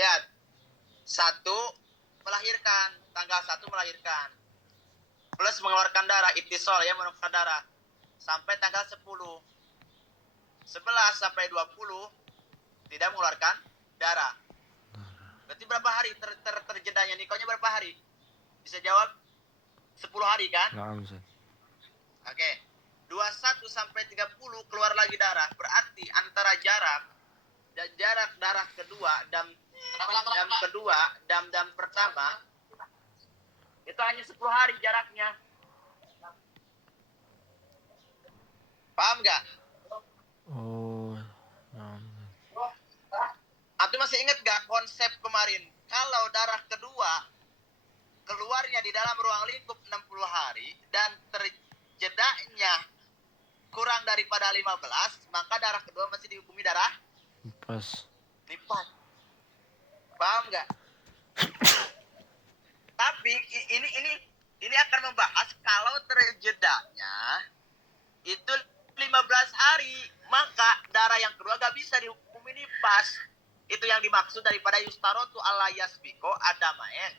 Lihat. 1 melahirkan, tanggal 1 melahirkan. Plus mengeluarkan darah, ibtisol ya, mengeluarkan darah. Sampai tanggal 10. 11 sampai 20 tidak mengeluarkan darah. Berarti berapa hari terjedanya nikonya berapa hari? Bisa jawab? 10 hari kan? Naam, Ustaz. Oke. 21 sampai 30 keluar lagi darah. Berarti antara jarak darah kedua dam pertama itu hanya 10 hari jaraknya. Paham nggak? Oh, naam. Atau masih ingat nggak konsep kemarin? Kalau darah kedua keluarnya di dalam ruang lingkup 60 hari dan terjedaknya kurang daripada 15, maka darah kedua masih dihukumi darah Nifas. Paham nggak? Tapi ini akan membahas kalau terjedaknya itu 15 hari, maka darah yang kedua gak bisa dihukumi nifas. Itu yang dimaksud daripada yustarotu ala yasbiko adamaen.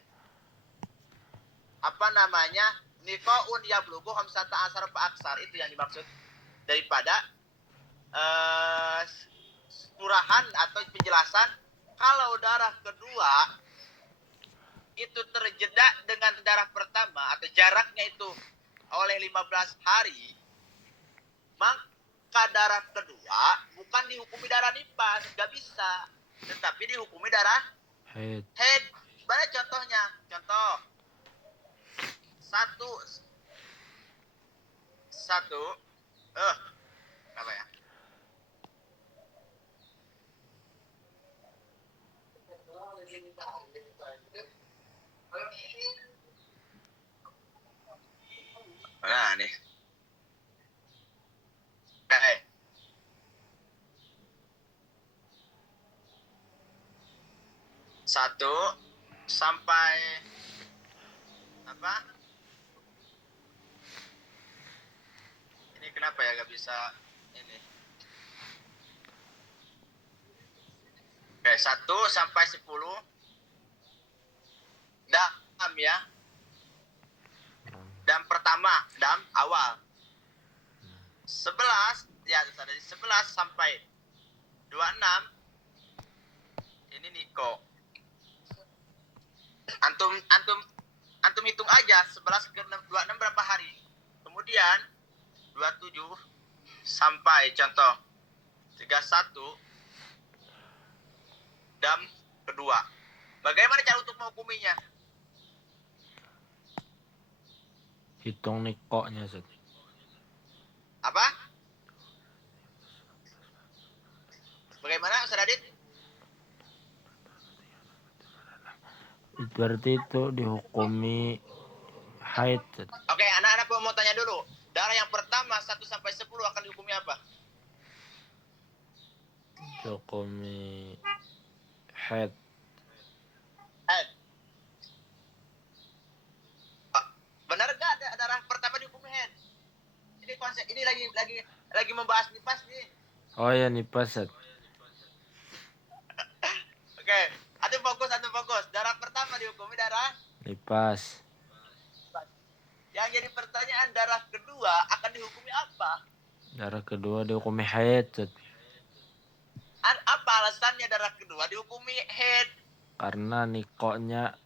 Apa namanya? Nikoun yablugu hamsata asar fa'aksar. Itu yang dimaksud daripada surahan atau penjelasan kalau darah kedua itu terjeda dengan darah pertama atau jaraknya itu oleh 15 hari, maka darah kedua bukan dihukumi darah nifas, gak bisa, tetapi dihukumi darah head. Mana contohnya? Contoh satu apa ya? Nah nih. Oke. 1 sampai apa? Ini kenapa ya gak bisa ini? Oke, 1 sampai 10 dam ya. Dam pertama, dam awal. 11 ya, dari 11 sampai 26 ini niko. Antum hitung aja 11 ke 26 berapa hari. Kemudian 27 sampai contoh 31 dam kedua. Bagaimana cara untuk menghukuminya? Hitung nikoknya, Ustaz. Apa? Bagaimana Ustaz Adit? Berarti itu dihukumi haid. Oke, anak-anak mau tanya dulu. Darah yang pertama 1 sampai 10 akan dihukumi apa? Dihukumi haid. Head. Benar gak ada darah pertama dihukumi head? Ini konsep ini lagi membahas nifas nih. Oh ya, nifas, Ustaz. Oke, antum fokus. Darah pertama dihukumi darah Nifas. Yang jadi pertanyaan, darah kedua akan dihukumi apa? Darah kedua dihukumi haid, Ustaz. Apa alasannya darah kedua dihukumi head? Karena nikoknya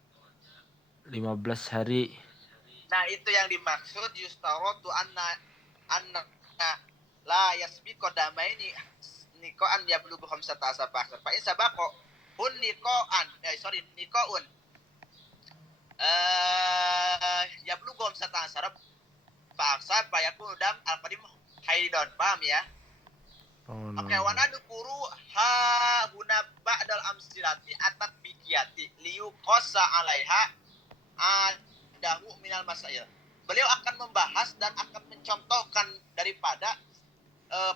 15 hari. Nah, itu yang dimaksud yustarotu anna la yasbiqo damaini nikoan yablughu khamsata asabaqat. Fa in sabaqo hun nikoan. Nikoun. Yablughu khamsata asar fa'aksar bayakun dam al-qadim haidon. Paham ya? Oh, no. Oke, wanadu kuru ha huna ba'dal amsilati atat bikiyati liu kosa alaiha adahu minal masail. Beliau akan membahas dan akan mencontohkan daripada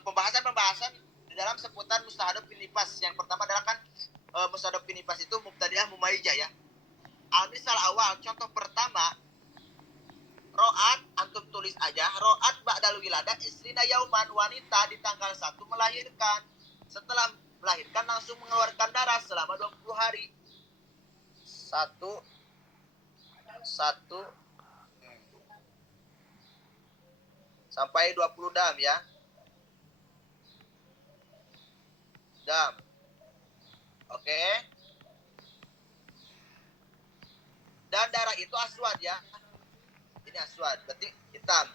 pembahasan di dalam seputar mustahadab bin nifas. Yang pertama adalah kan mustahadab bin nifas itu mubtadi'ah mumayyijah ya. Al-misal awal, contoh pertama, ro'at, antum tulis aja, ro'at ba'dal wilada istrina yauman, wanita di tanggal 1 melahirkan. Setelah melahirkan langsung mengeluarkan darah selama 20 hari. Satu, satu, sampai 20 dam ya. Dam. Oke. Dan darah itu aswad ya. Ini aswad, berarti hitam.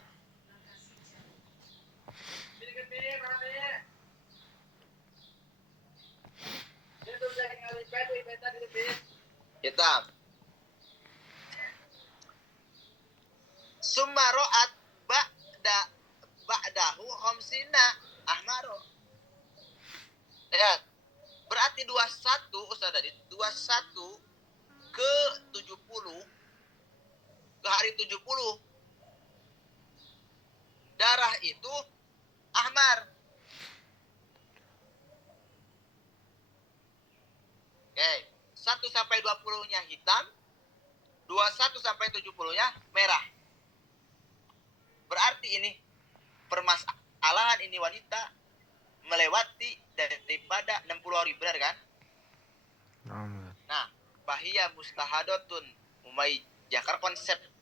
Hitam. Sumaroat ba'dahu khamsina ahmaro. Lihat. Berarti 21 Ustaz Adit, 21 ke 70 ke hari 70 darah itu ahmar. Oke, 1 sampai 20-nya hitam, 21 sampai 70-nya merah. Berarti ini permasalahan ini wanita melewati daripada 60 hari, benar kan? Nah, bahia mustahadatun mumayyah.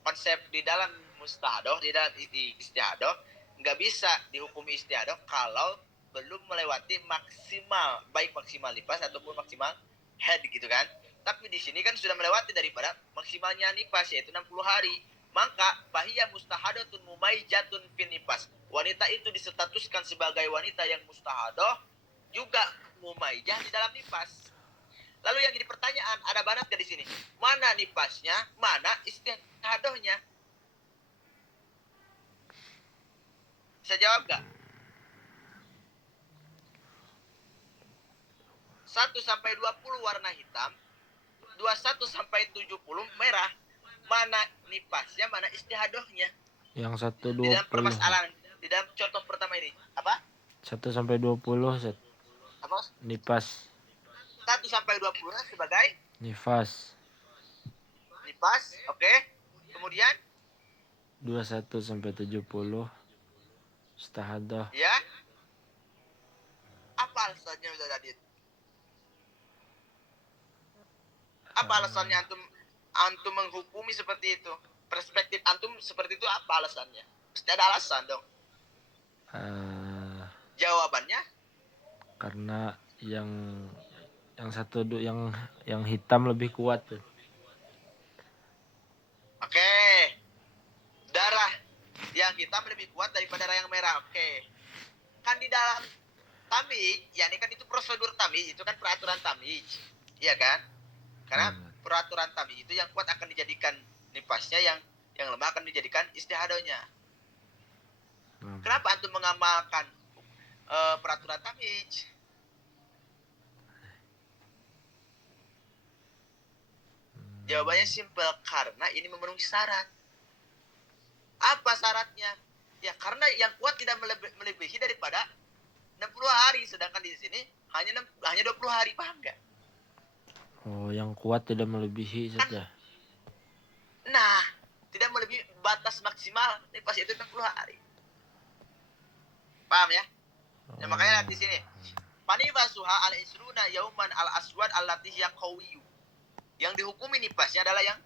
Konsep di dalam mustahadah, di dalam istihadah nggak bisa dihukumi istihadah kalau belum melewati maksimal, baik maksimal nifas ataupun maksimal head gitu kan. Tapi di sini kan sudah melewati daripada maksimalnya nifas, yaitu 60 hari. Maka bahia mustahadatun mumayyatun fin nifas. Wanita itu disetatuskan sebagai wanita yang mustahadah juga mumayyah di dalam nifas. Lalu yang jadi pertanyaan, ada banat gak di sini? Mana nifasnya, mana istihadahnya? Bisa jawab gak? 1 sampai 20 warna hitam, 21 sampai 70 merah. Mana nifasnya, mana istihadahnya? Yang 1 Di dalam 20. permasalahan, di dalam contoh pertama ini. Apa? 1 sampai 20 Set. Apa? Nifas. 1 sampai 20 sebagai Nifas. nifas, oke. Kemudian 21 sampai 70 istihadah. ya. Apa alasannya Ustaz Adit? Apa alasannya antum menghukumi seperti itu? Perspektif antum seperti itu apa alasannya? Pasti ada alasan dong. Jawabannya Karena yang yang hitam lebih kuat tuh. Oke. Darah yang hitam lebih kuat daripada darah yang merah. Oke. Kan di dalam tamyiz, ya ini kan itu prosedur tamyiz, itu kan peraturan tamyiz. Iya kan? Karena peraturan tamyiz itu yang kuat akan dijadikan nifasnya, yang lemah akan dijadikan istihadahnya. Kenapa antum mengamalkan peraturan tamyiz? Jawabannya simpel, karena ini memenuhi syarat. Apa syaratnya? Ya karena yang kuat tidak melebihi daripada 60 hari, sedangkan di sini hanya 20 hari, paham nggak? Oh, yang kuat tidak melebihi saja. Nah, tidak melebihi batas maksimal nifas itu 60 hari. Paham ya? Ya makanya lihat di sini. Panifasuha al-isruna yauman al-aswad allati hiya qawiyyu. Yang dihukumi nifasnya adalah yang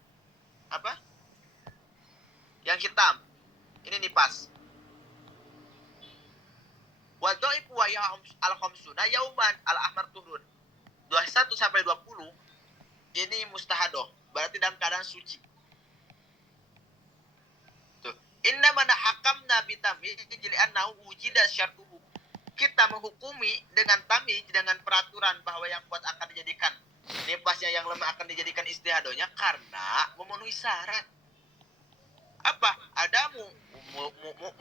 apa? Yang hitam. Ini nifas. Wa dhaifu wa al-khamsuna yauman al-ahmar turun. 21 sampai 20 ini mustahadoh, berarti dalam keadaan suci. Tuh. Inna mana hakamna bitamiz jili'annahu wujida syartuhu. Kita menghukumi dengan tamyiz, dengan peraturan bahwa yang kuat akan dijadikan nifasnya, yang lemah akan dijadikan istihadohnya karena memenuhi syarat. Apa? Ada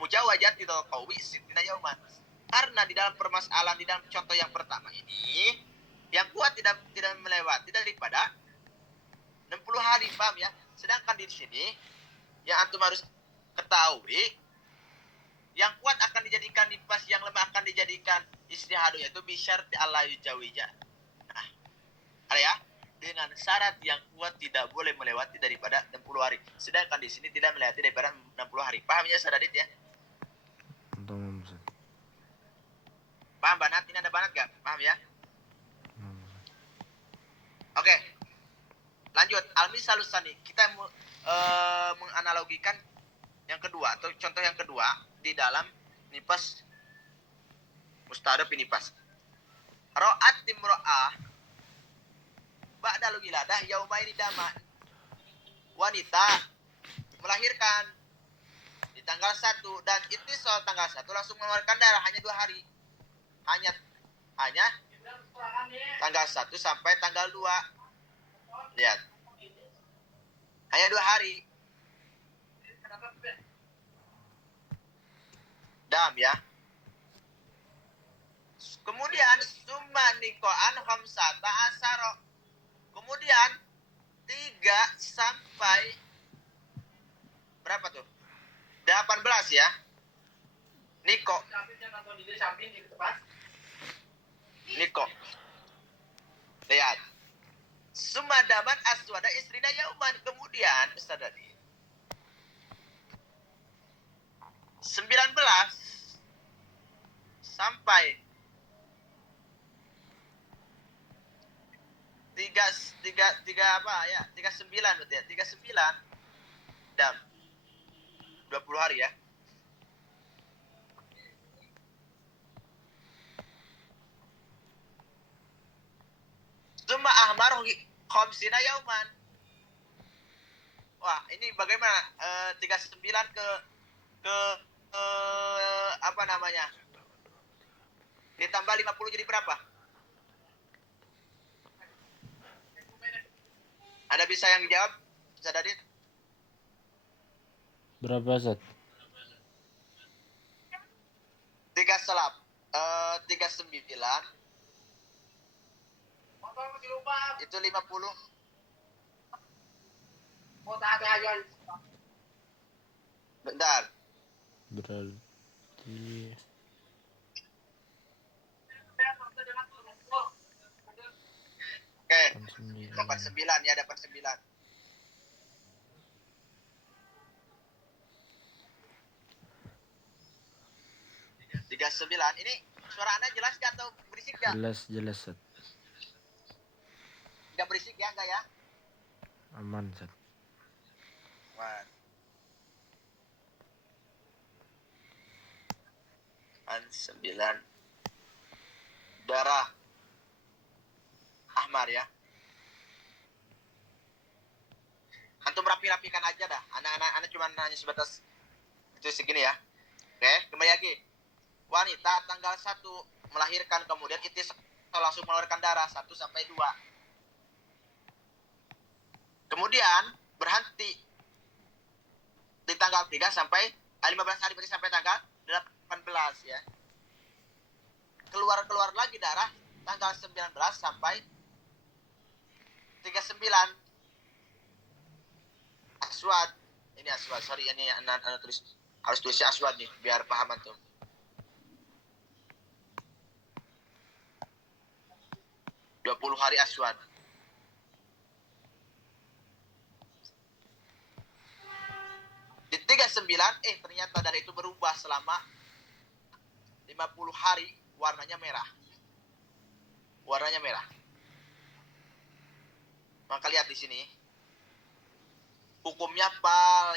mujawajat itu qawi sitina yauman. Karena di dalam permasalahan, di dalam contoh yang pertama ini, yang kuat tidak melewati daripada 60 hari, paham ya? Sedangkan di sini yang antum harus ketahui, yang kuat akan dijadikan nifas, yang lemah akan dijadikan istihadah, yaitu bisyarti Allah yujawija. Nah, ada ya, dengan syarat yang kuat tidak boleh melewati daripada 60 hari. Sedangkan di sini tidak melewati daripada 60 hari. Paham ya, Sadadit ya? Paham banat? Ini ada banat gak? Paham ya? Oke. Lanjut. Lanjut, al-misalus tsani. Kita menganalogikan yang kedua atau contoh yang kedua di dalam nifas musta'adab nifas. Ra'at imra'ah ba'dal wiladah yaumaini dama. Wanita melahirkan di tanggal 1 dan soal tanggal 1 langsung mengeluarkan darah hanya 2 hari. Hanya tanggal 1 sampai tanggal 2. Lihat. Hanya 2 hari. Dam ya. Kemudian summa nikoan khamsata asaro. Kemudian 3 sampai berapa tuh? 18 ya. Niko. Lihat. Sumadaman aswada istrina yauman. Kemudian sadari 19 sampai 39 berarti ya. 39 dan 20 hari ya. Summa ahmar khamsina yauman. Wah, ini bagaimana? 39 ke apa namanya? Ditambah 50 jadi berapa? Ada bisa yang jawab? Bisa Dadit? Berapa Zat? 39 itu 50. Bentar. Berarti Oke. 89. Dapat 9 ya, dapat 9. Tiga 9. Ini suara Anda jelas gak atau berisik gak? Jelas Zat. Gak berisik ya, enggak ya? Aman Zat. Aman. 9 darah ahmar ya. Antum rapi-rapikan aja dah. Anak cuma hanya sebatas itu segini ya. Oke, kembali lagi. Wanita tanggal 1 melahirkan, kemudian itis langsung mengeluarkan darah 1 sampai 2. Kemudian berhenti di tanggal 3 sampai 15 hari berarti sampai tanggal 18 ya. Keluar lagi darah tanggal 19 sampai 39. Aswad. Ini aswad. Sorry, ini anak tulis. Harus tulisnya aswad nih biar paham antum. hari aswad. Di 39 ternyata darah itu berubah selama 50 hari, warnanya merah. Warnanya merah. Maka lihat di sini. Hukumnya pal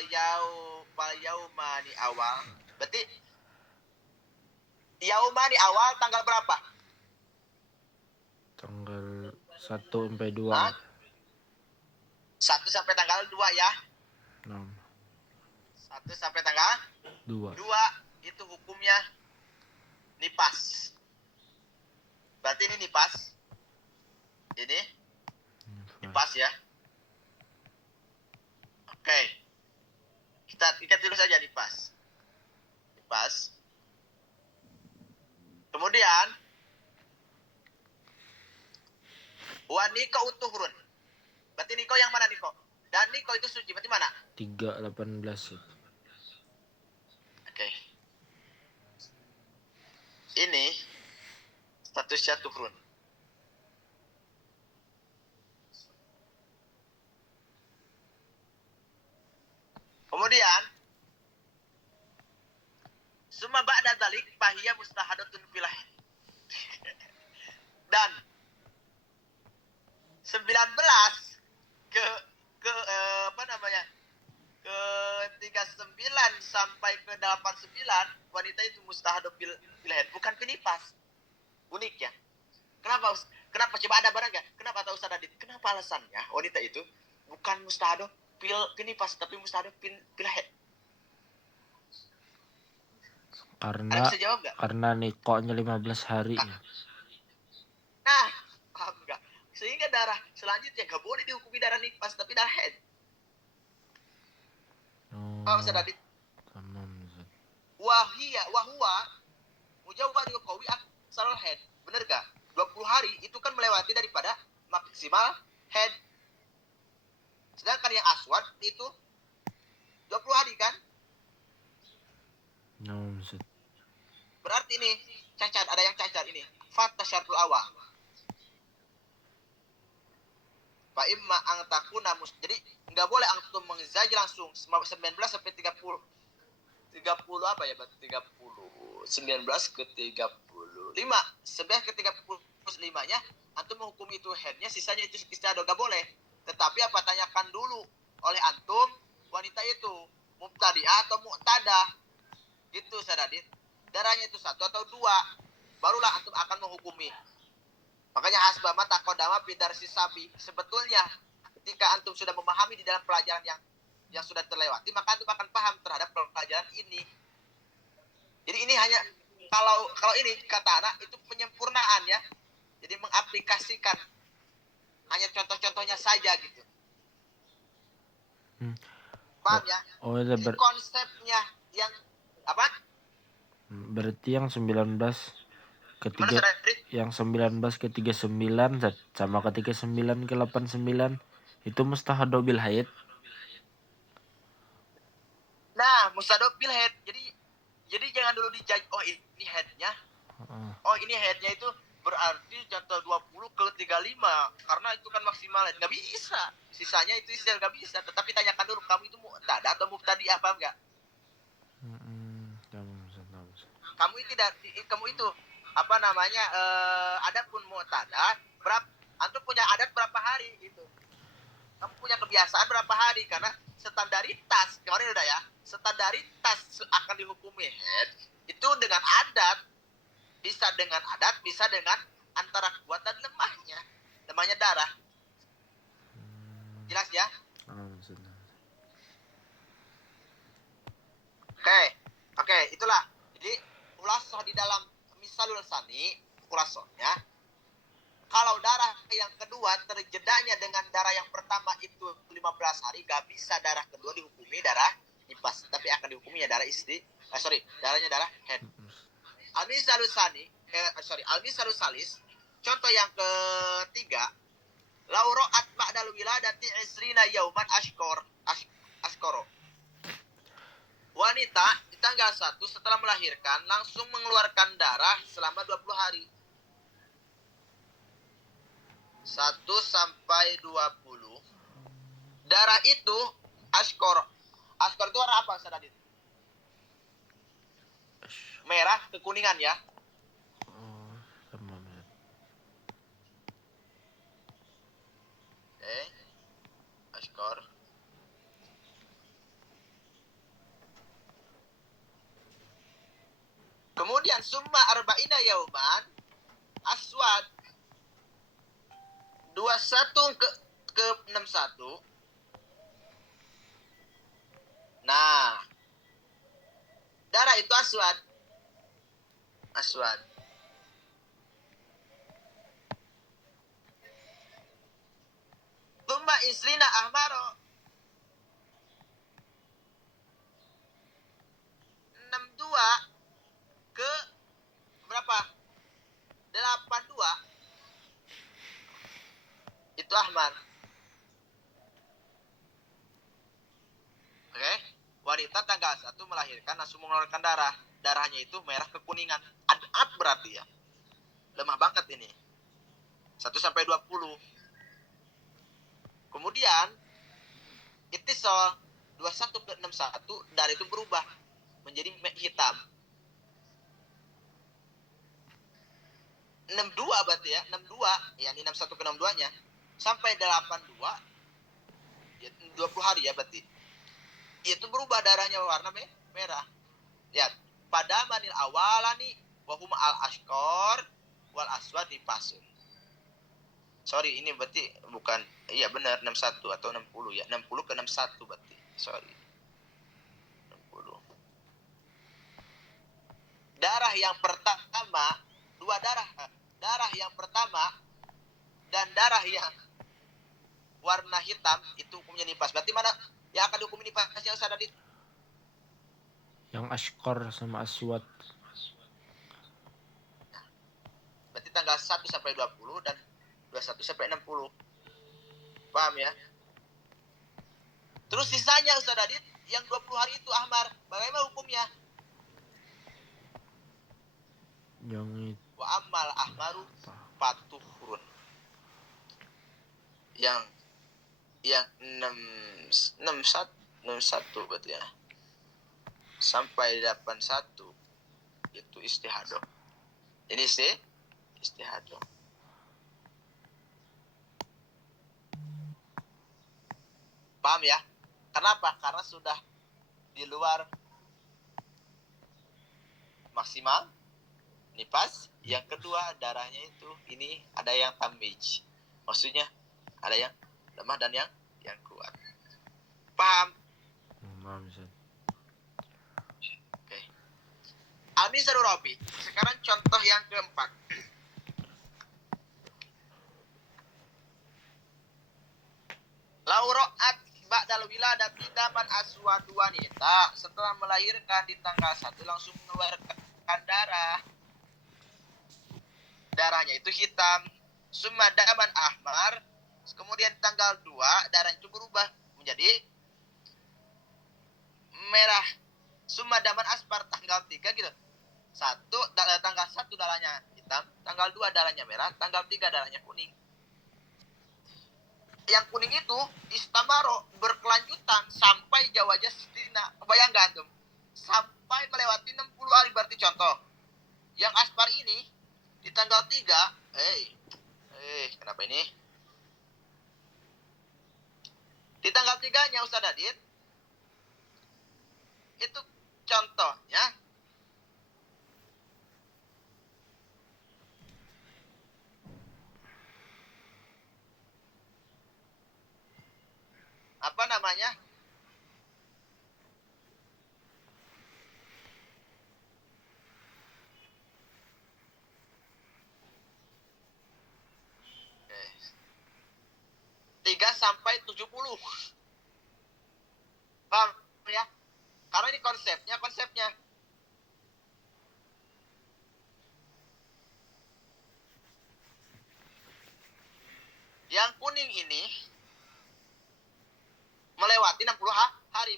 yaumani awal. Berarti yaumani awal tanggal berapa? Tanggal 1 sampai 2. 1 sampai tanggal 2 ya. 6. 1 sampai tanggal 2. 2 itu hukumnya nifas. Berarti ini nifas. Ini nifas ya. Oke. Kita tulis aja nifas. Nifas. Kemudian wa niko utuhrun. Berarti niko yang mana niko? Dan niko itu suci berarti mana? 3:18. Oke. Ini statusnya tuhrun. Kemudian summa ba'da dzalik fahiya mustahadatun filah. Dan 19 ke 9 wanita itu mustahadab bil haid, bukan penipas. Unik ya. Kenapa? Kenapa? Coba ada barang nggak? Kenapa tahu Ustaz Adit? Kenapa alasannya wanita itu bukan mustahadab penipas tapi mustahadab pil haid? Ada Karena bisa jawab nggak? karena nikahnya 15 hari. Nah, paham nggak? Sehingga darah selanjutnya nggak boleh dihukumi darah nifas tapi darah haid. Paham Ustaz Adit? Tamam, Ustaz. Wahua mujawwaz qawi aksarul haid. Benar gak? 20 hari itu kan melewati daripada maksimal haid. Sedangkan yang aswad itu 20 hari kan? Tamam, Ustaz. Berarti ini cacat, ada yang cacat ini. Fatta syartul awal. Fa imma ang takuna jadi nggak boleh antum mengizaji langsung 19 sampai 30. 30 apa ya? 30 19 ke 35. 11 ke 35-nya antum menghukum itu headnya, sisanya itu istiadah, nggak boleh. Tetapi apa, tanyakan dulu oleh antum wanita itu mubtadi'ah atau mu'tadah. Gitu Sadadit. Darahnya itu 1 atau 2, barulah antum akan menghukumi. Makanya hasbama taqaddama bidar sisabi. Sebetulnya ketika antum sudah memahami di dalam pelajaran yang sudah terlewati, maka antum akan paham terhadap pelajaran ini. Jadi ini hanya kalau ini kata anak itu penyempurnaan ya. Jadi mengaplikasikan hanya contoh-contohnya saja gitu. Paham ya? Oh, Jadi konsepnya yang apa? berarti yang 19 ke Gimana 3 Saudara? yang 19 ke 39 Zat, sama ke 39 ke 89 itu mustahadab bil haid. Nah, mustahadab bil haid. Jadi jangan dulu dijudge, oh ini headnya. Oh ini headnya itu berarti contoh 20 ke 35 karena itu kan maksimal head. Nggak bisa. Sisanya itu istilah nggak bisa. Tetapi tanyakan dulu kamu itu mu'tadah atau mubtadi'ah, paham nggak? Kamu itu apa namanya? Adapun mu'tadah antum punya adat berapa hari gitu. Kamu punya kebiasaan berapa hari, karena standaritas kemarin udah ya, standaritas akan dihukumi head itu dengan adat, bisa dengan antara kuat dan lemahnya darah. Jelas ya? Oke, itulah. Jadi ulasah di dalam misalul sani, ulasahnya kalau darah yang kedua terjedanya dengan darah yang pertama itu 15 hari, gak bisa darah kedua dihukumi darah nifas, tapi akan dihukumi ya darah darahnya darah head. Al-misalus salis, contoh yang ketiga, lauro'at ba'dal wiladati isrina yauman ashkoro. Wanita di tanggal 1 setelah melahirkan langsung mengeluarkan darah selama 20 hari. 1 sampai 20. Darah itu ashkor. Ashkor itu warna apa, Ustaz Adit? Merah kekuningan ya. Ashkor. Kemudian summa arba'ina yauman aswad 21 ke 61. Nah, darah itu aswad. Summa isrina ahmaro 62 ke berapa? 82. Itu ahmar. Oke. Wanita tanggal 1 melahirkan langsung mengeluarkan darah. Darahnya itu merah kekuningan. Ad berarti ya. Lemah banget ini. 1 sampai 20. Kemudian itisol 21 ke 61, darah itu berubah menjadi hitam. 62 berarti ya, 62, yakni 61 ke 62-nya sampai 82, ya 20 hari ya berarti. Itu berubah darahnya warna merah. Lihat, pada manil awalani wahum al ashkor wal aswad nipasun. Sorry, ini berarti bukan, iya benar 61 atau 60 ya. 60 ke 61 berarti. Sorry. 60. Darah yang pertama, dua darah. Darah yang pertama dan darah yang warna hitam itu hukumnya nipas. Berarti mana yang akan dihukum nipasnya Ustaz Adit? Yang ashkor sama aswad. Berarti tanggal 1 sampai 20 dan 21 sampai 60. Paham ya? Terus sisanya Ustaz Adit, yang 20 hari itu ahmar, bagaimana hukumnya? Yang itu Wa ammal ahmaru patuhrun. Yang 61 berarti ya. Sampai 81 itu istihadah. Ini sih istihadah. Paham ya? Kenapa? Karena sudah di luar maksimal nipas. Yang kedua, darahnya itu ini ada yang tamij. Maksudnya ada yang lemah dan yang kuat. Paham? Paham, Ustaz. Oke. Al-Misru Rabi. Sekarang contoh yang keempat. Lauro'at ba'dal wiladati daman aswadu wanita. Setelah melahirkan di tanggal 1 langsung mengeluarkan darah. Darahnya itu hitam. Summa daman ahmar. Kemudian tanggal 2 darah itu berubah menjadi merah. Summa daman asfar tanggal 3 gitu. Tanggal 1 darahnya hitam, tanggal 2 darahnya merah, tanggal 3 darahnya kuning. Yang kuning itu istamaro berkelanjutan sampai jawajah setina. Bayangkan tuh. Sampai melewati 60 hari berarti contoh. Yang asfar ini di tanggal 3, kenapa ini? Di tanggal 3-nya Ustaz Adit, itu contohnya apa namanya? Eh, 3 sampai 70. Paham ya? Karena ini konsepnya. Yang kuning ini melewati 60 hari.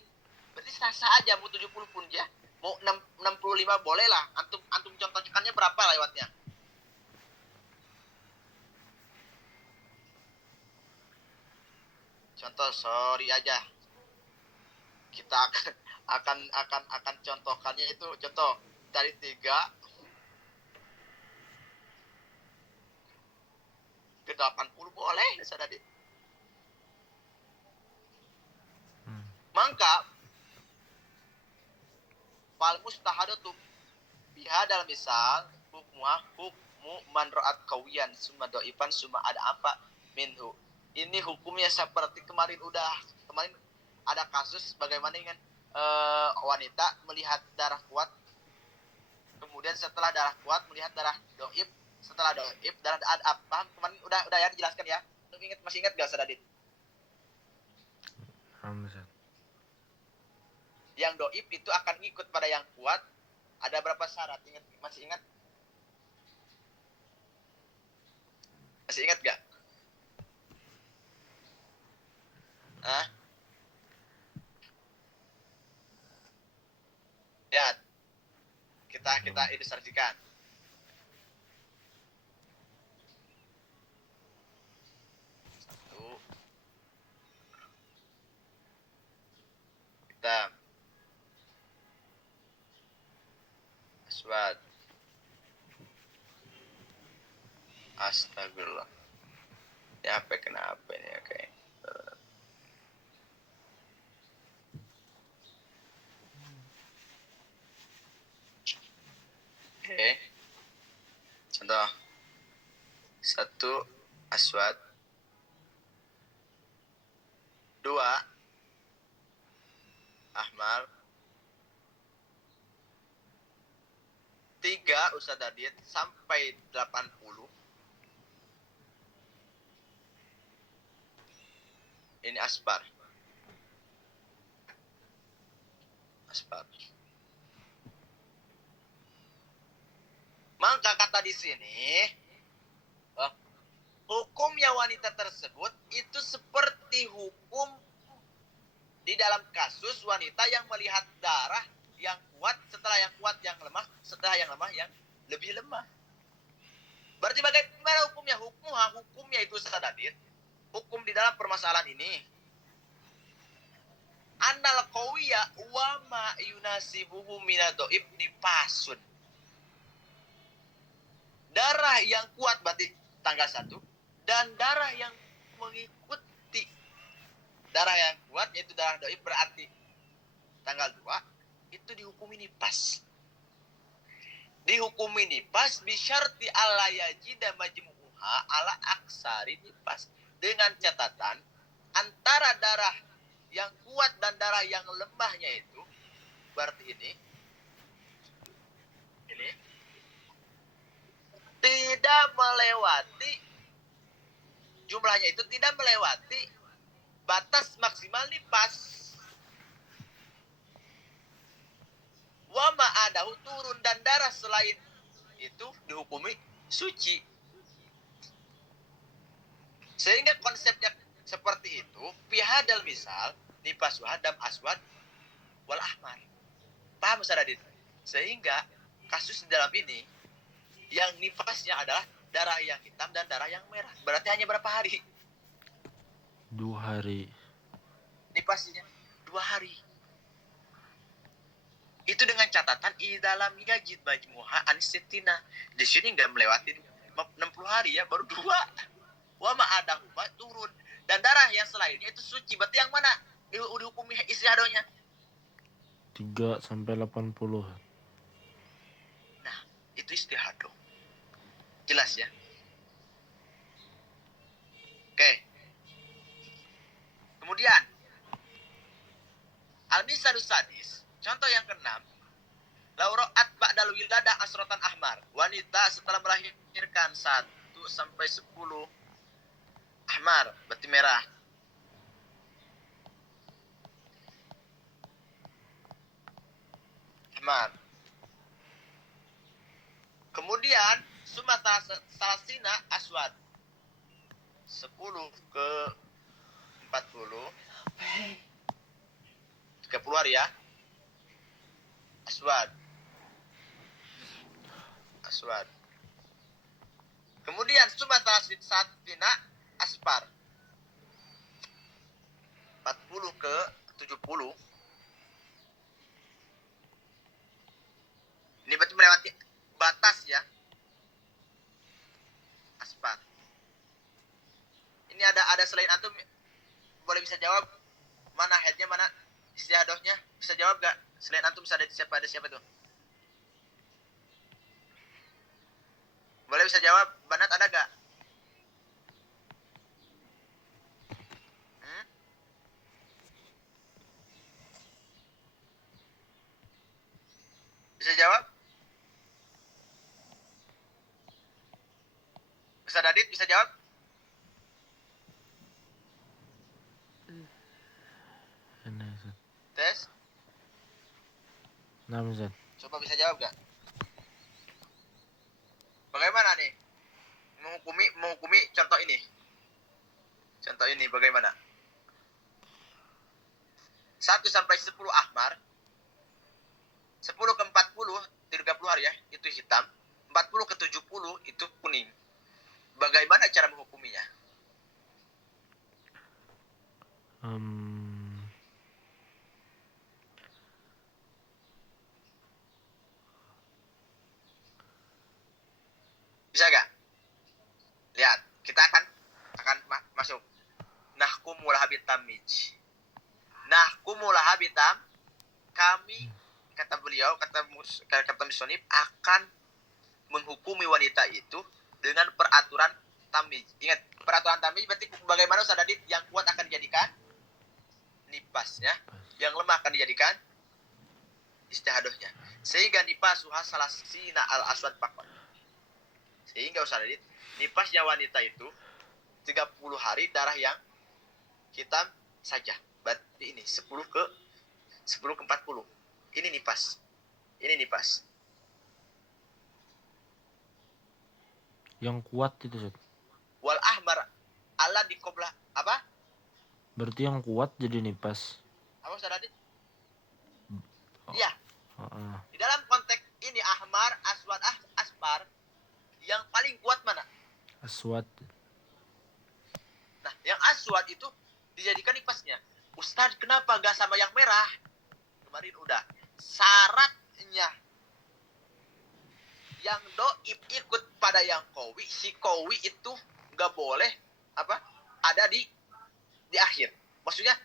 Berarti sah-sah aja mau 70 pun ya. Mau 65 boleh lah. Antum contohkannya berapa lewatnya? Contoh, sorry aja. Kita akan contohkannya itu contoh dari 3 ke 80 boleh, Ustaz Adit. Maka fal mustahadatu biha dalam misal hukmu man ra'at kawiyan summa do'ifan summa ada apa minhu. Ini hukumnya seperti kemarin ada kasus bagaimana dengan wanita melihat darah kuat, kemudian setelah darah kuat melihat darah do'if, setelah do'if darah apa kemarin udah ya dijelaskan ya. Masih ingat gak Ustaz Adit? Yang do'if itu akan ngikut pada yang kuat. Ada berapa syarat? Masih ingat? Masih ingat gak? Ya, kita ilustrasikan. Satu, hitam, aswad. Astagfirullah. Ya apa kenapa ini? Oke. Satu, aswad. Dua, ahmar. Tiga, Ustadz Adit, sampai 80. Ini asbar. Asbar. Maka kata di sini, hukumnya wanita tersebut itu seperti hukum di dalam kasus wanita yang melihat darah yang kuat, setelah yang kuat yang lemah, setelah yang lemah yang lebih lemah. Berarti bagaimana hukumnya? Hukumnya itu sadadit. Hukum di dalam permasalahan ini. Annal qawiyya wa ma yunasibuhu minadoib nipasun. Darah yang kuat berarti tanggal 1. Dan darah yang mengikuti darah yang kuat yaitu darah doib berarti tanggal 2 itu dihukumi nifas. Dihukumi nifas bisyarti alla yajida majmu'uha ala aksari nifas. Dengan catatan antara darah yang kuat dan darah yang lemahnya itu berarti ini tidak melewati jumlahnya itu tidak melewati batas maksimal nifas. Wa ma'adahu turun dan darah selain itu dihukumi suci. Sehingga konsepnya seperti itu, pihadal misal nifas hadam aswad wal ahmar. Paham Ustaz Adit? Sehingga kasus di dalam ini yang nifasnya adalah darah yang hitam dan darah yang merah. Berarti hanya berapa hari? 2 hari. Nifasnya 2 hari. Itu dengan catatan dalam yajid majmuha anisetina. Di sini nggak melewati 60 hari ya, baru 2. Wa ma'adahuma turun dan darah yang selainnya itu suci. Berarti yang mana dihukumi istihadonya? 3 sampai 80. Nah, itu istihado. Jelas ya? Oke. Kemudian al-misalus sadis, contoh yang ke-6. Lauro'at ba'dal wiladah asrotan ahmar. Wanita setelah melahirkan 1 sampai 10 ahmar, berarti merah. Ahmar. Kemudian Sumatera Salasina aswad. 10 ke 40. 30 hari ya. Aswad. Kemudian Sumatera Salasina aspar. 40 ke 70. Ini berarti melewati batas ya. Aspar. Ini ada selain antum boleh bisa jawab mana headnya mana istiadohnya, bisa jawab gak? Selain antum bisa ada siapa tuh? Boleh bisa jawab, Banat ada gak? Bisa jawab? Ustaz Adit bisa jawab? Tes? Nah, Ustaz. Coba bisa jawab gak? Bagaimana nih? Menghukumi contoh ini. Contoh ini bagaimana? 1 sampai 10 ahmar. 10 ke 40, 30 hari ya, itu hitam. 40 ke 70 itu kuning. Bagaimana cara menghukuminya? Bisa gak? Lihat, kita akan masuk. Nahkumul habitam mij. Nahkumul habitam, kami, kata beliau, kata musonib, akan menghukumi wanita itu dengan peraturan tamyiz. Ingat, peraturan tamyiz berarti bagaimana Ustaz Adit, yang kuat akan dijadikan nipas ya, yang lemah akan dijadikan istihadohnya. Sehingga nipasuha salasina al aswad pakon. Sehingga Ustaz Adit, nipasnya wanita itu 30 hari darah yang hitam saja. Berarti ini 10 ke 40. Ini nipas. Ini nipas. Yang kuat itu, Ustaz. Wal ahmar ala di qoblah apa? Berarti yang kuat jadi nipas. Apa Ustaz Adit? Iya. Heeh. Di dalam konteks ini ahmar, aswad, asfar, yang paling kuat mana? Aswad. Nah, yang aswad itu dijadikan nipasnya. Ustaz, kenapa gak sama yang merah? Kemarin udah. Syaratnya yang doib ikut pada yang kowi, si kowi itu gak boleh apa? Ada di akhir. Maksudnya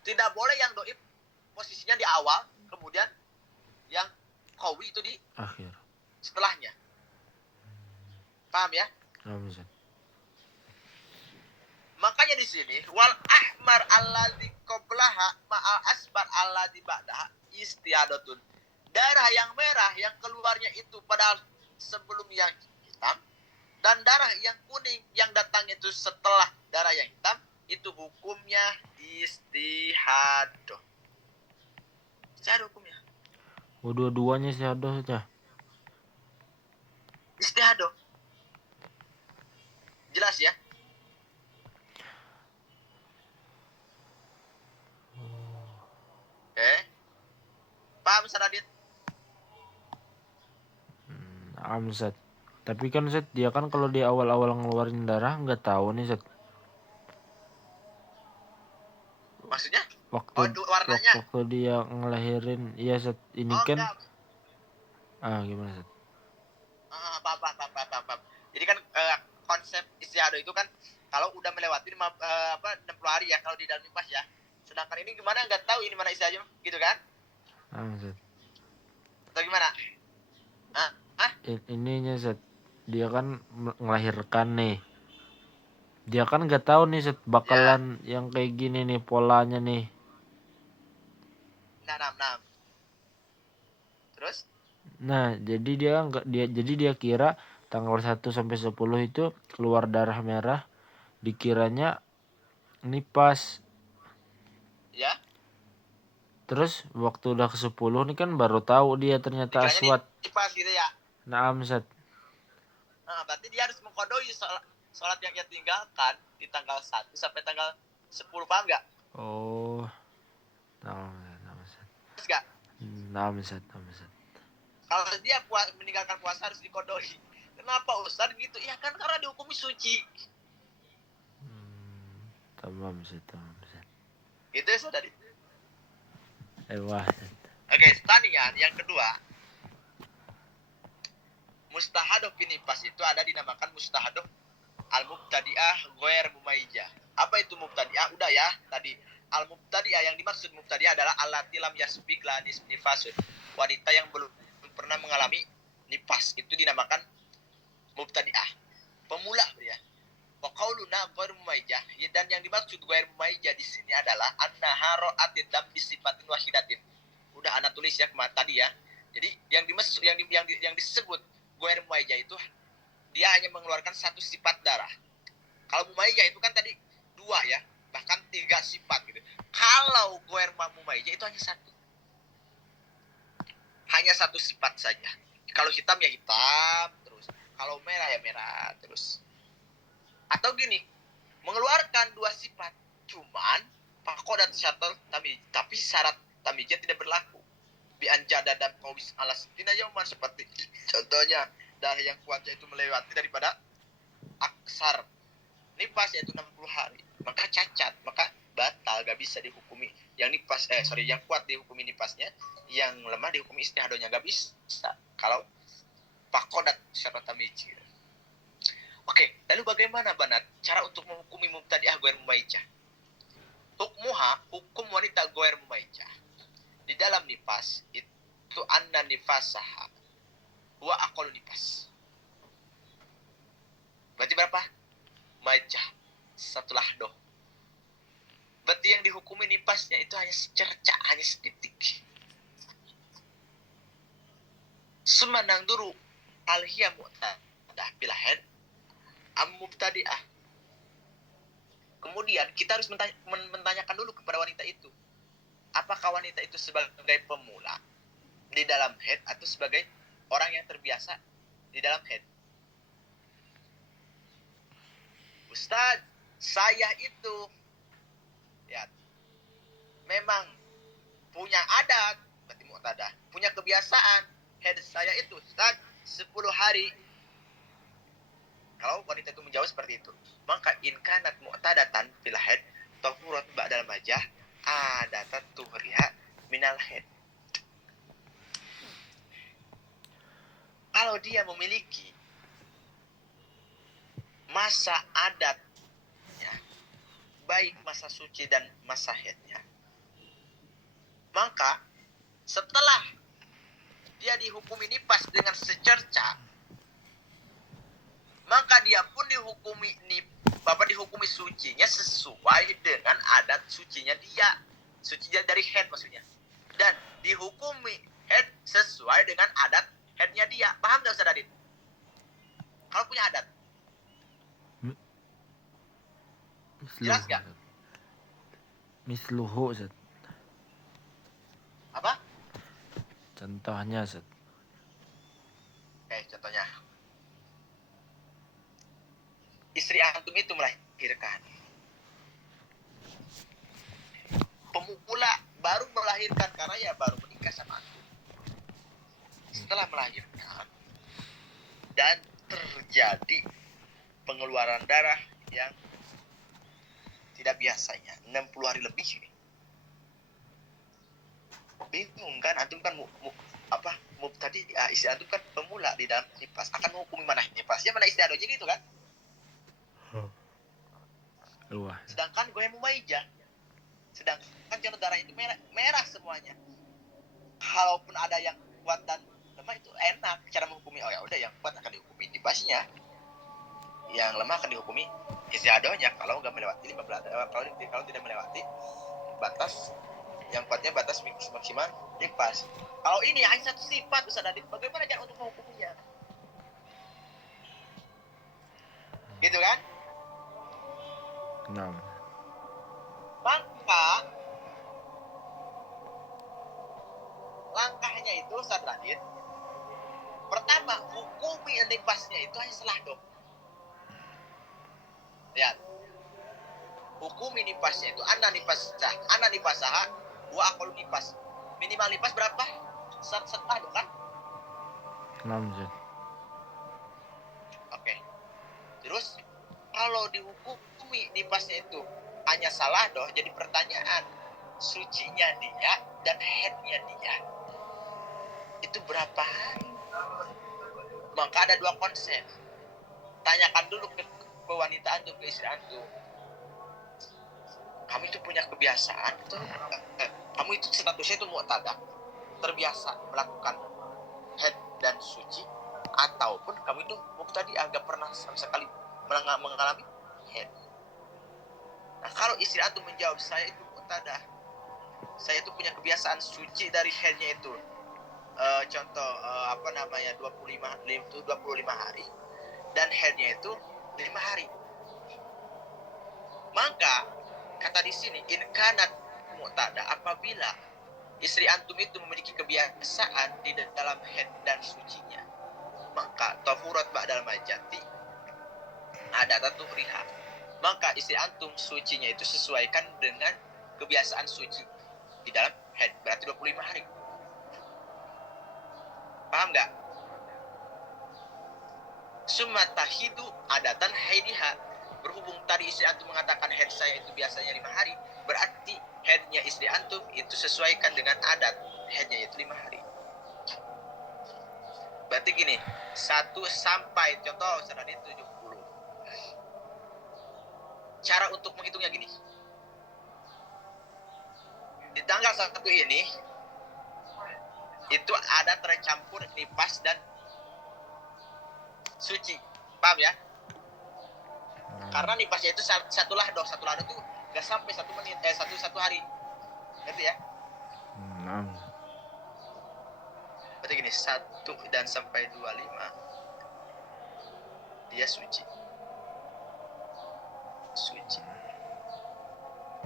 tidak boleh yang doib posisinya di awal, kemudian yang kowi itu di Akhir. setelahnya. Paham ya? Paham, Ustaz. Makanya di sini wal ahmar allazi qablaha ma'al asbar allazi ba'daha istiadatun. Darah yang merah yang keluarnya itu padahal sebelum yang hitam, dan darah yang kuning yang datang itu setelah darah yang hitam, itu hukumnya istihadah. Istihadah hukumnya. Dua-duanya istihadah saja. Istihadah. Jelas ya? Paham Ustaz Adit? Ustaz. Tapi kan Ustaz, dia kan kalau di awal-awal ngeluarin darah nggak tahu nih, Ustaz. Maksudnya? Waktu Warnanya? waktu dia ngelahirin, iya Ustaz. Ini kan enggak. gimana, Ustaz? Paham. Jadi kan konsep istihadah itu kan kalau udah melewati 60 hari ya kalau di dalam nipas ya. Sedangkan ini gimana nggak tahu ini mana istihadah gitu kan? Ustaz. Atau gimana? Ininya Ustaz, dia kan ngelahirkan nih. Dia kan nggak tahu nih Ustaz, bakalan yang kayak gini nih polanya nih. Nah. Terus? Nah, jadi dia kira tanggal 1 sampai 10 itu keluar darah merah, dikiranya nipas. Ya. Terus waktu udah ke 10 nih kan baru tahu dia ternyata Dikiranya aswad. nipas gitu ya. Nah, Ustaz. Berarti dia harus mengkodoi sholat yang dia tinggalkan di tanggal 1 sampai tanggal 10, paham nggak? Oh. Nah, Ustaz. Terus nggak? Nah, Ustaz. Kalau dia meninggalkan puasa harus dikodoi. Kenapa Ustaz gitu? Ya kan karena dihukumi suci. Tamam Ustaz. Gitu ya Ustaz tadi. Wah. Oke, tandingan yang kedua. Mustahadoh pinipas itu ada dinamakan mustahadoh al-mubtadi'ah ghair mumayyizah. Apa itu mubtadi'ah? Udah ya, tadi al-mubtadi'ah, yang dimaksud mubtadi'ah adalah allati lam yasbiq la nifasun. Wanita yang belum pernah mengalami nipas itu dinamakan mubtadi'ah. Pemula ya. Wa qauluna ghair mumayyizah, dan yang dimaksud ghair mumayyizah di sini adalah annaha ra'atid dam bi sifatin wahidatin. Udah ana tulis ya kemarin tadi ya. Jadi yang dimaksud yang disebut ghair mumayyizah itu dia hanya mengeluarkan satu sifat darah. Kalau mumayyizah itu kan tadi 2 ya, bahkan 3 sifat gitu. Kalau ghair mumayyizah itu hanya satu. Hanya satu sifat saja. Kalau hitam ya hitam terus. Kalau merah ya merah terus. Atau gini, mengeluarkan 2 sifat, cuman faqadat syartul tamyiz, tapi syarat tamyiznya tidak berlaku. Bi anjada dan qawis alastina yauman, seperti contohnya darah yang kuatnya itu melewati daripada aksar nipas yaitu 60 hari, maka cacat, maka batal, gak bisa dihukumi. Yang kuat dihukumi nipasnya, yang lemah dihukumi istihadohnya, gak bisa kalau faqadat syartul tamyiz. Oke, lalu bagaimana Banat cara untuk menghukumi mubtadi'ah ghair mumayyizah? Hukum wanita ghair mumayyizah di dalam nipas itu anna nifasaha wa aqallu nifas. Berarti berapa? majah, satu lahdoh. Berarti yang dihukumi nipasnya itu hanya secerca, hanya sedetik. Semenang dulu hal hiya mu'tadah bil haid am mubtadi'ah. Kemudian kita harus menanyakan dulu kepada wanita itu, apakah wanita itu sebagai pemula di dalam haid atau sebagai orang yang terbiasa di dalam haid. Ustaz, saya itu ya memang punya adat, berarti mu'tadah, punya kebiasaan haid saya itu Ustaz 10 hari. Kalau wanita itu menjawab seperti itu, maka in kanat mu'tadatan fil haid tahurat ba'dal majah adatat tuhriha minal haid. Kalau dia memiliki masa adatnya, baik masa suci dan masa haidnya, maka setelah dia dihukumi nifas dengan secerca, maka dia pun dihukumi sucinya sesuai dengan adat sucinya dia, sucinya dari haid maksudnya, dan dihukumi haid sesuai dengan adat haidnya dia. Paham nggak Ustaz Adit? Kalau punya adat, jelas nggak? Misluhu, Ustaz. Apa? Contohnya, Ustaz. Oke, contohnya. Istri antum itu melahirkan. Pemula baru melahirkan karena ya baru menikah sama antum. Setelah melahirkan dan terjadi pengeluaran darah yang tidak biasanya 60 hari lebih. Bingung kan, antum kan tadi istri antum kan pemula di dalam nifas, akan menghukumi mana nifasnya mana istiadohnya gitu kan. Sedangkan gue yang mumaijah, sedangkan contoh darah itu merah semuanya. Kalaupun ada yang kuat dan lemah itu enak cara menghukumi. Oh ya udah, yang kuat akan dihukumi nifasnya, yang lemah akan dihukumi istiadohnya. Kalau nggak melewati 15, kalau tidak melewati batas, yang kuatnya batas maksimal nifas. Kalau ini hanya satu sifat Ustaz Adit, bagaimana cara untuk menghukuminya? Gitu kan? Nah. Maka langkahnya itu Ustaz Adit, pertama hukumi nifasnya itu hanya selahdoh. Lihat, hukumi nifasnya itu anna nifasaha wa aqallu nifas. Minimal nifas berapa? Setengah dong kan? 6, Ustaz. Oke. Terus kalau dihukumi nifasnya itu hanya salah doh, jadi pertanyaan, sucinya dia dan haidnya dia itu berapa hari? Maka ada dua konsep. Tanyakan dulu ke wanita antum, ke istri antum, kamu itu punya kebiasaan itu, kamu itu statusnya itu mu'tadah, terbiasa melakukan haid dan suci, ataupun kamu itu tadi agak pernah sama sekali mengalami haid. Nah, kalau istri antum menjawab saya itu mu'tadah, saya itu punya kebiasaan suci dari haidnya itu, contoh 25 hari dan haidnya itu 5 hari, maka kata di sini in kanat mu'tadah, apabila istri antum itu memiliki kebiasaan di dalam haid dan sucinya, maka tahurat ba'dal majati adatat tuhriha, maka istri antum sucinya itu sesuaikan dengan kebiasaan suci di dalam haid, berarti 25 hari. Paham nggak? Summa tahidu adatan haidiha, berhubung tadi istri antum mengatakan haid saya itu biasanya 5 hari, berarti haidnya istri antum itu sesuaikan dengan adat haidnya itu 5 hari. Berarti gini, 1 sampai contoh sedari 70. Cara untuk menghitungnya gini. Di tanggal 1 ini itu ada tercampur nifas dan suci. Paham ya? Karena nipasnya itu satu lahdo tuh nggak sampai 1 menit, satu hari, ngerti ya? Naam. Berarti gini, 1 dan sampai 25 dia suci.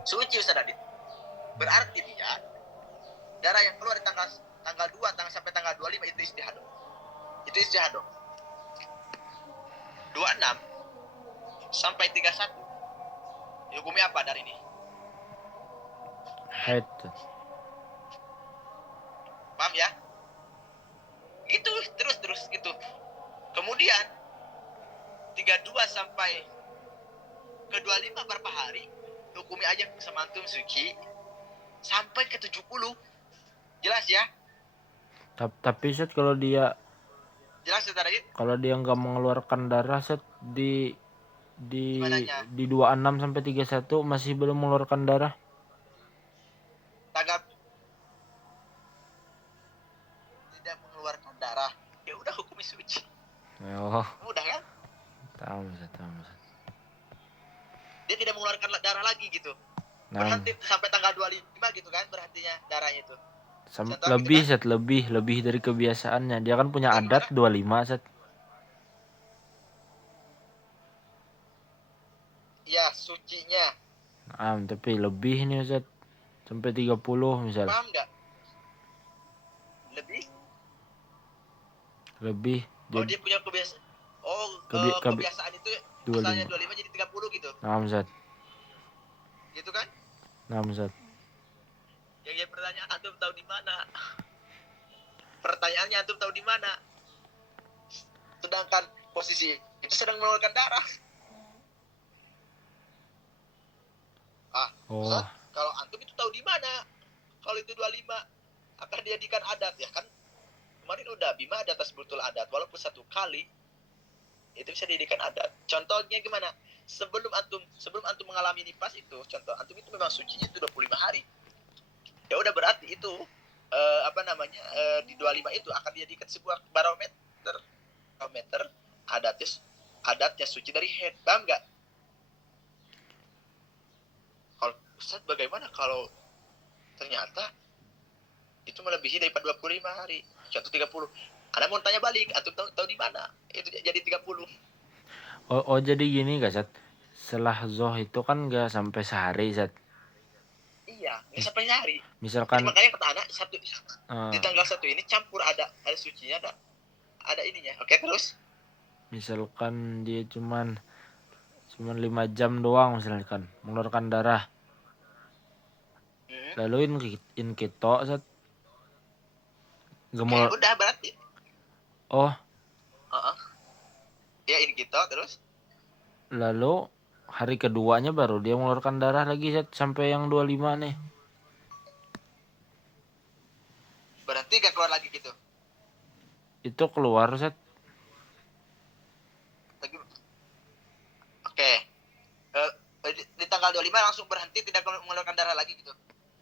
Suci Ustaz Adit. Berarti dia darah yang keluar di tanggal 2 sampai tanggal 25 itu istihadah. Itu istihadah. 26 sampai 31 dihukumi apa dari ini? Haid. Paham ya? Gitu terus gitu. Kemudian 32 sampai ke 25 berapa hari? Hukumi aja sama antum suci sampai ke 70. Jelas ya? Tapi Set kalau dia Jelas ya tadi? nggak mengeluarkan darah Set di Gimananya? di 26 sampai 31 masih belum mengeluarkan darah. Tanggap tidak mengeluarkan darah. Ya udah hukumi suci. Oh, Mudah kan? tahu Ustaz. Dia tidak mengeluarkan darah lagi gitu. Nah, Berhenti sampai tanggal 25 gitu kan berhentinya darahnya itu. lebih gitu kan? Set, lebih dari kebiasaannya. Dia kan punya Bagaimana? adat 25 Set. Ya, sucinya. Tapi lebih nih Ustaz. Sampai 30 misal. Paham nggak? Lebih. Oh, Jadi dia punya kebiasaan. Oh, kebiasaan itu 25. misalnya 25 jadi 30 gitu. Nah, Ustaz. Gitu kan? Nah, Ustaz. Yang jadi pertanyaan antum tahu di mana? Pertanyaannya antum tahu di mana? Sedangkan posisi itu sedang mengeluarkan darah. Oh, Ustaz, kalau antum itu tahu di mana? Kalau itu 25 akan dijadikan adat ya kan? Kemarin udah bima ada tasbutul adat walaupun 1 kali itu bisa dijadikan adat. Contohnya gimana? Sebelum antum mengalami nifas itu, contoh antum itu memang sucinya itu 25 hari. Ya udah berarti itu di 25 itu akan dijadikan sebuah barometer adatnya suci dari head. Paham nggak? Kalau Ustaz bagaimana kalau ternyata itu melebihi daripada 25 hari? Contoh 30. Anda mau tanya balik, antum tahu di mana? Itu jadi 30. jadi gini gak Zat? Setelah Zoh itu kan gak sampai sehari Zat. Iya, nggak sampai hari. Misalkan jadi makanya kata anak di tanggal 1 ini campur ada sucinya ada ininya. Oke, terus misalkan dia cuman 5 jam doang misalkan mengeluarkan darah. Lalu in keto Zat. udah berarti. Oh, Ya ini gitu terus. lalu hari keduanya baru dia mengeluarkan darah lagi Zat, sampai yang 25 nih. Berarti gak keluar lagi gitu. Itu keluar Zat. Oke. Di tanggal 25 langsung berhenti tidak mengeluarkan darah lagi gitu.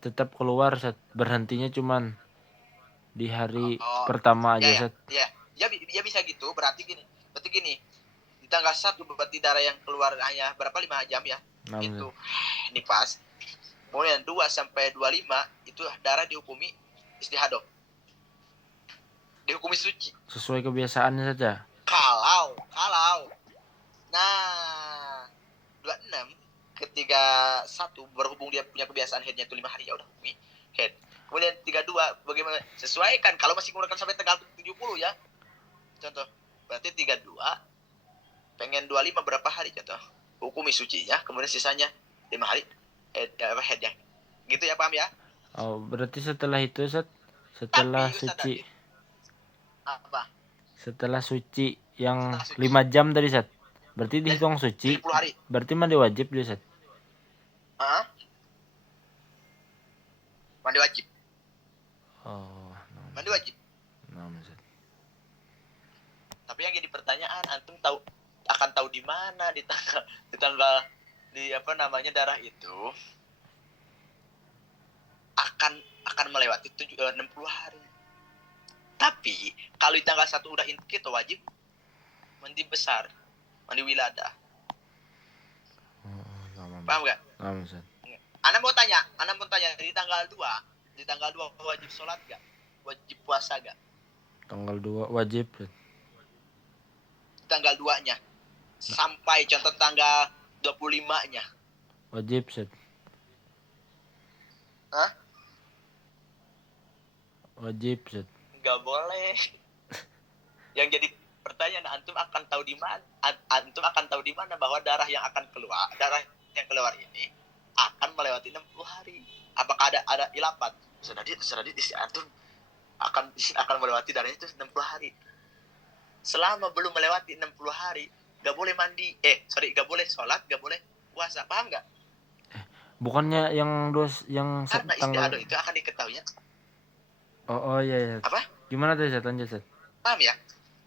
Tetap keluar Zat. Berhentinya cuman di hari pertama aja Zat. Ya bisa gitu. Berarti gini. Di tanggal 1 berarti darah yang keluar hanya berapa 5 jam ya. Itu nifas. Kemudian 2 sampai 25 itu darah dihukumi istihadah. Dihukumi suci. Sesuai kebiasaannya saja. Kalau nah 26 ketika 1 berhubung dia punya kebiasaan headnya itu 5 hari ya udah hukumi head. Kemudian 32 bagaimana? Sesuaikan kalau masih menggunakan sampai tanggal 70 ya. Contoh. Berarti 32 pengen 25 berapa hari contoh. Hukumi sucinya, kemudian sisanya 5 hari headnya. Gitu ya, paham ya? Oh, berarti setelah itu setelah Tapi, suci apa? setelah suci yang 5 jam tadi Sat. Berarti dihitung suci. 70 hari. Berarti mandi wajib dia Sat. Mandi wajib. Oh, Mandi wajib. Sat. Tapi yang jadi pertanyaan antum akan tahu di mana di tanggal darah itu akan melewati 60 hari. Tapi kalau di tanggal 1 udah kita wajib mandi besar, mandi wiladah. Paham nggak? Paham, Ustaz. Ana mau tanya di tanggal 2 wajib sholat nggak? Wajib puasa nggak? Tanggal 2 wajib, Ustaz. Tanggal 2-nya sampai contoh tanggal 25-nya. Wajib, Ustaz. Hah? Wajib, Ustaz. Nggak boleh. Yang jadi pertanyaan, antum akan tahu di mana bahwa darah yang keluar ini akan melewati 60 hari. Apakah ada ilapat? Sedadit isi antum akan melewati darahnya itu 60 hari. Selama belum melewati 60 hari, nggak boleh mandi. Nggak boleh sholat, nggak boleh puasa. Paham nggak? Bukannya yang Karena tanggal... istiadah itu akan diketahuinya. Oh iya, iya. Apa? Gimana tuh, Ustaz? Lanjut, Ustaz. Paham ya?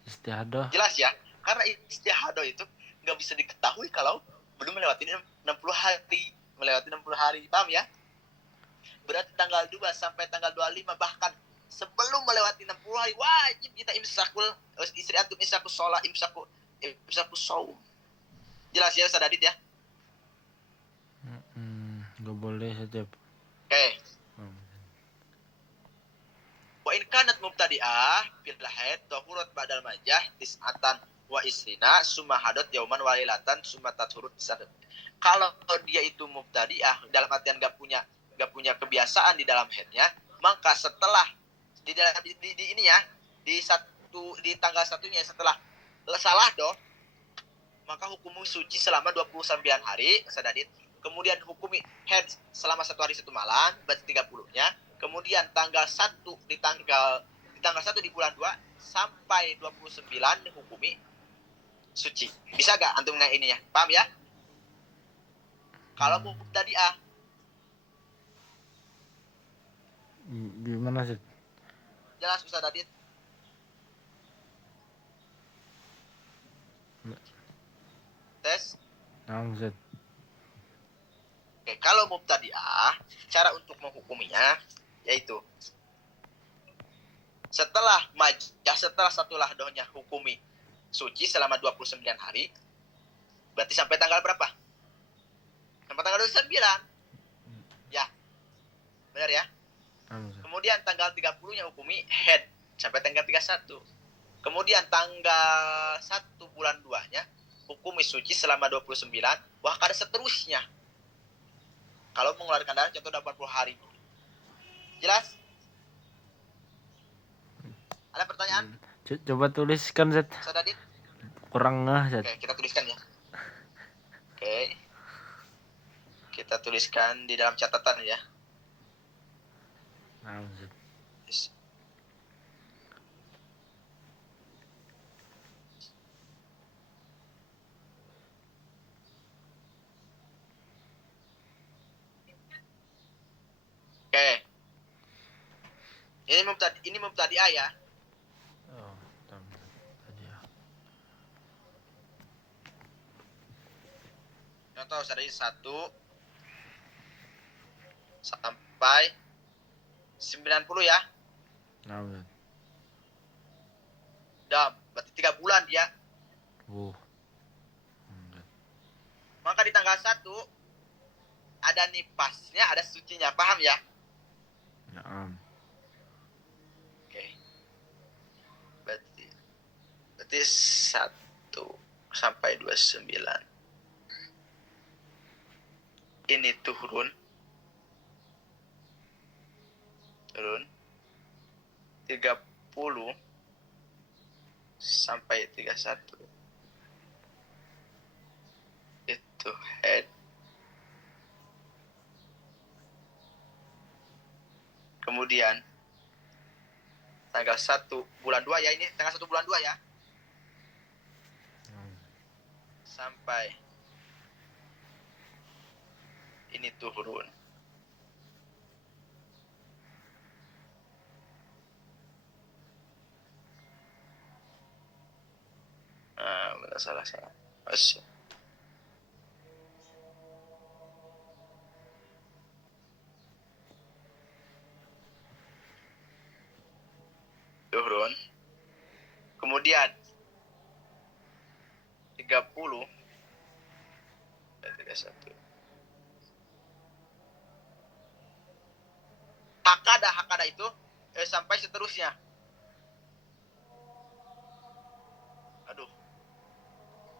Istiadah. Jelas ya? Karena istiadah itu nggak bisa diketahui kalau belum melewati 60 hari. Melewati 60 hari. Paham ya? Berarti tanggal 2 sampai tanggal 25, bahkan sebelum melewati 60 hari, wajib kita istri antum imsaku sholat, imsaku saum. Jelas ya, Ustaz Adit ya? Nggak boleh setiap... Oke. Wa in kanat mubtadi'ah fil haid tahurat ba'dal majah tis'atan wa isrina summa hadat yauman walilatan summa tathurut tis'atan. Kalau dia itu mubtadi'ah dalam artian enggak punya kebiasaan di dalam haidnya, maka setelah di ini ya, di tanggal 1-nya setelah salah doh, maka hukumi suci selama 29 hari, Sadadit. Kemudian hukumi haid selama 1 hari 1 malam, berarti 30-nya. Kemudian tanggal 1 di tanggal 1 di bulan 2 sampai 29 hukumi suci. Bisa gak antum nggak ini ya? Paham ya? Kalau mubtadi'ah gimana, sih? jelas Ustaz Adit? Tes? Ustaz. Oke, kalau mubtadi'ah, cara untuk menghukuminya yaitu setelah lahdohnya hukumi suci selama 29 hari, berarti sampai tanggal berapa? Sampai tanggal 29. Ya. Benar ya? Kemudian tanggal 30-nya hukumi haid sampai tanggal 31. Kemudian tanggal 1 bulan 2-nya hukumi suci selama 29, bahkan seterusnya. Kalau mengeluarkan darah contoh 80 hari. Jelas? Ada pertanyaan? Coba tuliskan, Zat. Sadadit? Kurang ngeh, Zat. Oke, kita tuliskan ya. Oke. Kita tuliskan di dalam catatan ya. Zat. Yes. Oke. Ini mubtadi'ah ya. Oh, tadi ya. Contoh dari 1 sampai 90 ya. Zat. Dah, berarti 3 bulan dia. Maka di tanggal 1 ada nipasnya, ada sucinya. Paham ya? Oke. Berarti 1 sampai 29. Ini turun 30 sampai 31. Itu head. Kemudian tanggal 1 bulan 2 ya, ini tanggal 1 bulan 2 ya. Sampai ini turun. Benar salah. Masya. Turun. Kemudian 30 31. hakada itu sampai seterusnya. Aduh.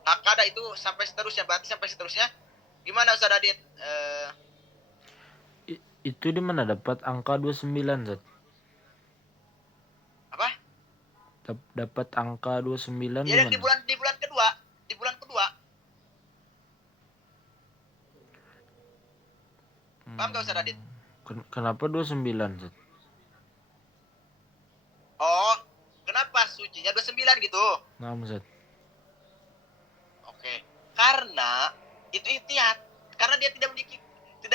Hakada itu sampai seterusnya, berarti sampai seterusnya. Gimana Ustaz Adit? Itu di mana dapat angka 29, Zat? Apa? Dapat angka 29 di Ya mana? di bulan kedua, di bulan kedua. Paham gak Ustaz Adit? Kenapa 29, Zat? Oh, kenapa sucinya 29 gitu? Nah, Zat. Oke. Karena itu ihtiyat. Karena dia tidak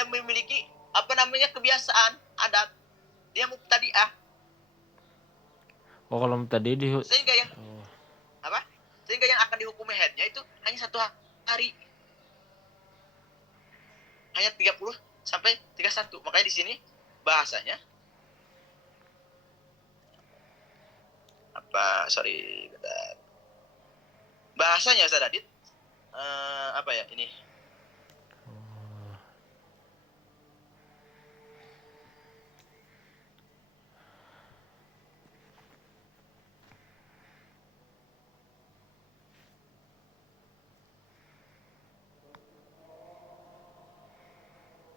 memiliki apa namanya kebiasaan adat. Dia mubtadi'ah. Oh, kalau tadi di Sehingga yang apa? Sehingga yang akan dihukumi haidnya itu hanya 1 hari. Hanya 30 sampai 31. Makanya di sini bahasanya bentar. Bahasanya Ustaz Adit apa ya ini?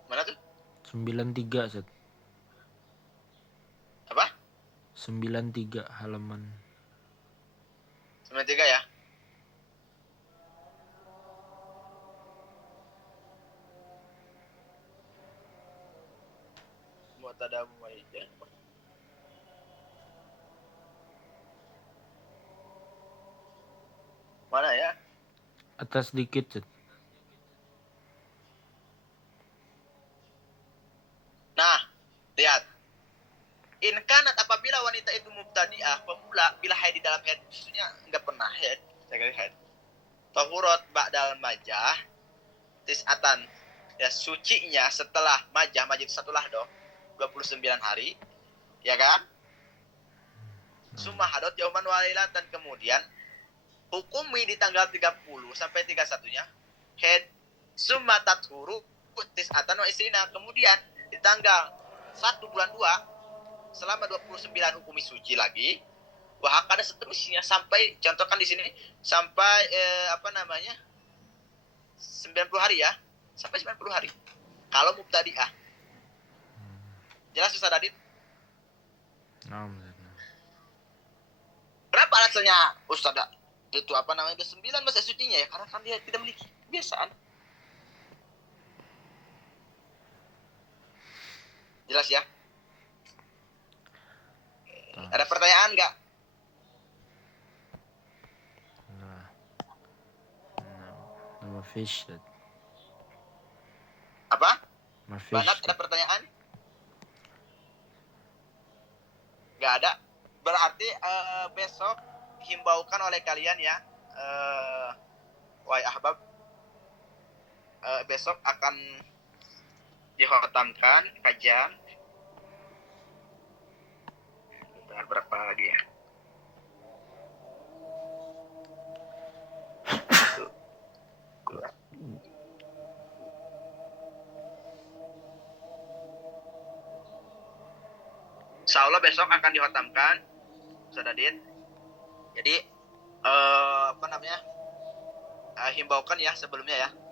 Mana tuh? 93, Zat. Apa? 93 halaman. 93 ya. Mu'tada mu'ayyan. Mana ya? Atas dikit, Zat. Nah, lihat. In kanat apabila wanita itu mubtadi'ah, pemula bila haid di dalam haid, maksudnya enggak pernah haid, saya haid. Tahurat ba'dal majah tis'atan. Ya sucinya setelah majah itu satu lahdo 29 hari, ya kan? Summa hadot yauman walailatan, kemudian hukumi di tanggal 30 sampai 31-nya haid. Summa tathuru tis'atan wa isrina, kemudian di tanggal 1 bulan 2 selama 29 hukumi suci lagi. Wah, ada seterusnya sampai contohkan di sini sampai 90 hari ya. Sampai 90 hari. Kalau mubtadi'ah. Jelas Ustaz Adit? Nah, Zat. Kenapa alasannya Ustaz itu 29 masa sucinya ya? Karena kan dia tidak memiliki kebiasaan. Jelas ya? Ada pertanyaan nggak? Nah, nama fish, Zat. Apa? Ma fish. Banat, ada pertanyaan? Nggak ada. Berarti besok himbaukan oleh kalian ya, wahai ahbab, besok akan dihotamkan kajian. Berapa lagi ya? Insya Allah besok akan dihotamkan, Ustaz Adit. Jadi himbaukan ya sebelumnya ya.